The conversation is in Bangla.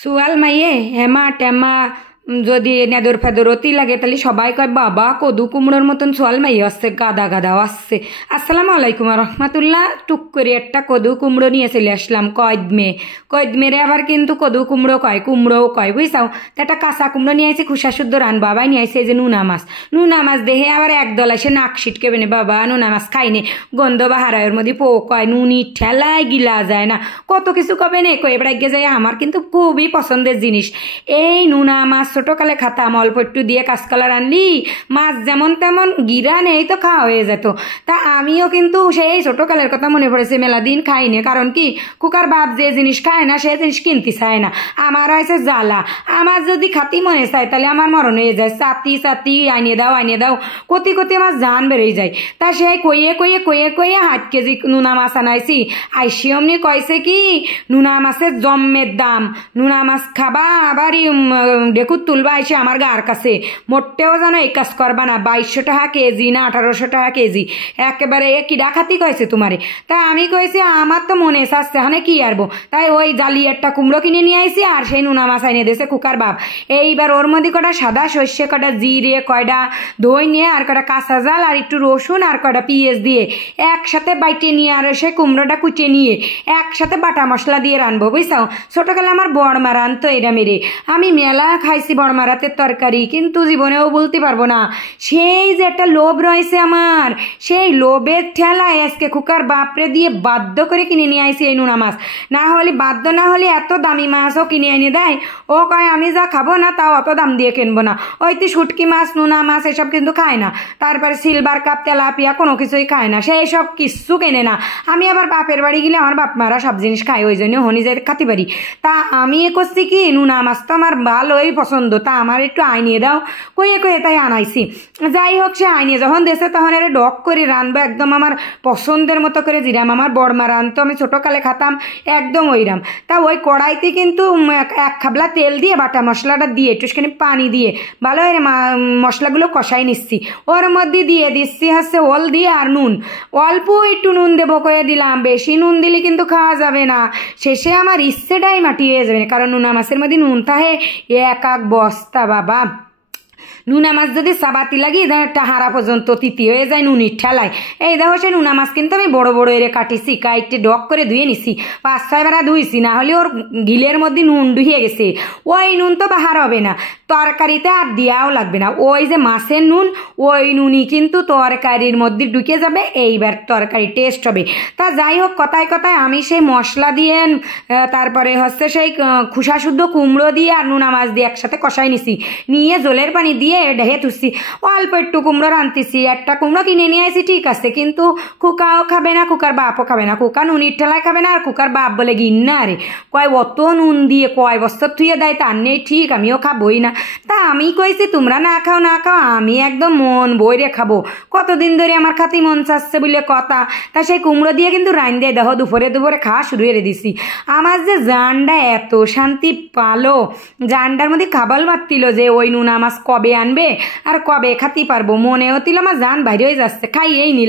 সুয়াল মাইয়ে হেমা টেমা যদি নেদর ফেদরতি লাগে তাহলে সবাই কয় বাবা কদু কুমড়োর মতন সোয়াল মাইয়ে আসছে, গাদা গাদাও আসছে। আসসালামু আলাইকুম রহমতুল্লাহ। টুক করে একটা কদু কুমড়ো নিয়ে চলে আসলাম কদমেরে আবার কিন্তু কদু কুমড়ো কয়, কুমড়োও কয়, বুঝছাও। তো একটা কাঁচা কুমড়ো নিয়ে আসছে, খুশা শুদ্ধ রান বাবাই নিয়ে আসছে এই যে নুনা মাছ দেহে আবার একদল আসে নাক ছিটকে বেনে, বাবা নুনা মাছ খাইনে, গন্ধ বা হারায়ের মধ্যে পো কয়, নুনি ঠেলায় গিলা যায় না, কত কিছু কবে নে কয়ে বেড়াইগে যায়। আমার কিন্তু খুবই পছন্দের জিনিস এই নুনা মাছ। ছোটকালে খাতাম, অল্প একটু দিয়ে কাঁচকলা রানলি মাছ যেমন তেমন গিরা নেই তো খাওয়া হয়ে যেত। তা আমিও কিন্তু সেই ছোটকালের কথা মনে পড়েছে, মেলা দিন খাইনি। কারণ কি কুকার বাপ যে জিনিস খায় না সে জিনিস কিনতে চায় না। আমার হয়েছে জ্বালা, আমার যদি খাতি মনে চায় তাহলে আমার মরণ হয়ে যায়। চাতি আনিয়ে দাও কতি আমার জান বেরোয় যায়। তা সেই কইয়ে 8 কেজি নুনা মাছ আনাইছি। আইসি অমনি কইছে কি নুনা মাছের জম্মের দাম, নুনা মাছ খাবা আবারই দেখুত তুলবা এসে আমার গার কাছে। মোটেও যেন এই কাজ করবা না, 2200 টাকা কেজি না 1800 টাকা কেজি, একেবারে একই ডাকাতি কয়েছে তোমারে। তা আমি কইছি আমার তো মনে চাচ্ছে হানে কি আরবো, তাই ওই জালি একটা কুমড়ো কিনে নিয়ে আইছি আর সেই নুনা মাছ আইনে দিয়েছে কুকার বাপ। এইবার ওর মধ্যে কটা সাদা সর্ষে, কটা জিরে, কয়টা দই নিয়ে আর কটা কাঁচা জাল আর একটু রসুন আর কটা পেঁয়াজ দিয়ে একসাথে বাইটে নিয়ে আর সেই কুমড়োটা কুচিয়ে নিয়ে একসাথে বাটা মশলা দিয়ে রানবো, বুঝছাও। ছোটকালে আমার বড়মা রানতো এটা মেরে, আমি মেলা খাইছি বড়মা রাতের তরকারি, কিন্তু জীবনেও বলতে পারবো না। সেই যে একটা লোভ রয়েছে আমার, সেই লোভের ঠেলায় আজকে কুকার বাপরে দিয়ে বাধ্য করে কিনে নিয়ে আইছি এই নুনা মাছ। না হলে বাধ্য না হলে এত দামি মাছও কিনে এনে দেয়। ও কয় আমি যা খাবো না তাও অত দাম দিয়ে কিনবো না। ওই তো শুটকি মাছ, নুনা মাছ এসব কিন্তু খায় না। তারপরে সিলভার কাপ, তেলাপিয়া কোনো কিছুই খায় না, সেই সব কিচ্ছু কেনে না। আমি আবার বাপের বাড়ি গেলে আমার বাপ মারা সব জিনিস খায়, ওই জন্য হনি যে খাতে পারি। তা আমি করছি কি নুনা মাছ তো আমার ভালোই পছন্দ, তা আমার একটু আইনিয়ে দাও কয়ে তাই আনাইছি। যাই হোক, সে আইনিয়ে যখন দেশে তখন এর ডক করে রানবো একদম আমার পছন্দের মতো করে, জিরাম আমার বড়মা রানতো, আমি ছোটকালে খাতাম একদম ওইরাম। তা ওই কড়াইতে কিন্তু 1 খাবলা তেল দিয়ে বাটা মশলাটা দিয়ে একটুখানি পানি দিয়ে ভালো মশলাগুলো কষাই নিচ্ছি। ওর মধ্যে দিয়ে দিচ্ছি হচ্ছে হলদি আর নুন, অল্প একটু নুন দেবো কয়ে দিলাম, বেশি নুন দিলে কিন্তু খাওয়া যাবে না। শেষে আমার ইচ্ছেটাই মাটি হয়ে যাবে, কারণ নুনা মাছের মধ্যে নুন তাহে 1 বস্তা বাবা। নুনা মাছ যদি চাবাতি লাগি একটা হারা পর্যন্ত তিতি হয়ে যায় নুনির ঠেলায়। এই দেখো সেই নুনা মাছ কিন্তু আমি বড় এরে কাটিছি, কাইটে ডক করে ধুয়ে নিছি, 5-6 বেড়া ধুইছি, না হলে ওর গিলের মধ্যে নুন ঢুকিয়ে গেছে। ওই নুন তো বাহার হবে না, তরকারিতে আর দেওয়াও লাগবে না। ওই যে মাছের নুন, ওই নুনই কিন্তু তরকারির মধ্যে ঢুকে যাবে, এইবার তরকারি টেস্ট হবে। তা যাই হোক, কথায় আমি সেই মশলা দিয়ে তারপরে হচ্ছে সেই খুসা শুদ্ধ কুমড়ো দিয়ে আর নুনা মাছ দিয়ে একসাথে কষাই নিছি, নিয়ে জলের পানি দিয়ে ঢেকে তুলছি। অল্প একটু কুমড়ো রানতেছি, একটা কুমড়ো কিনে নিয়ে আসি ঠিক আছে, কিন্তু কুকাও খাবে না, কুকার বাপও খাবে না। কুকা নুনির ঠেলায় খাবে না, আর কুকার বাপ বলে গিন্না রে কয় অত নুন দিয়ে কয় বছর থুয়ে দেয়, তার নেই ঠিক, আমিও খাবোই না। তা আমি কইছি তোমরা না খাও, আমি একদম মন বইরে খাবো, কতদিন ধরে আমার খাতি মন চাচ্ছে বলে কথা। তা সেই কুমড়ো দিয়ে কিন্তু রান দিয়ে দেখো দুপুরে খাওয়া শুরু করে দিছি। আমার যে জানটা এত শান্তি পালো, জানটার মধ্যে খাবাল মারতিল যে ওই নুনা মাছ কবে আনবে আর কবে খাতি পারবো, মনে হচ্ছিল আমার জান বাইরে হয়ে যাচ্ছে, খাইয়েই নিলাম।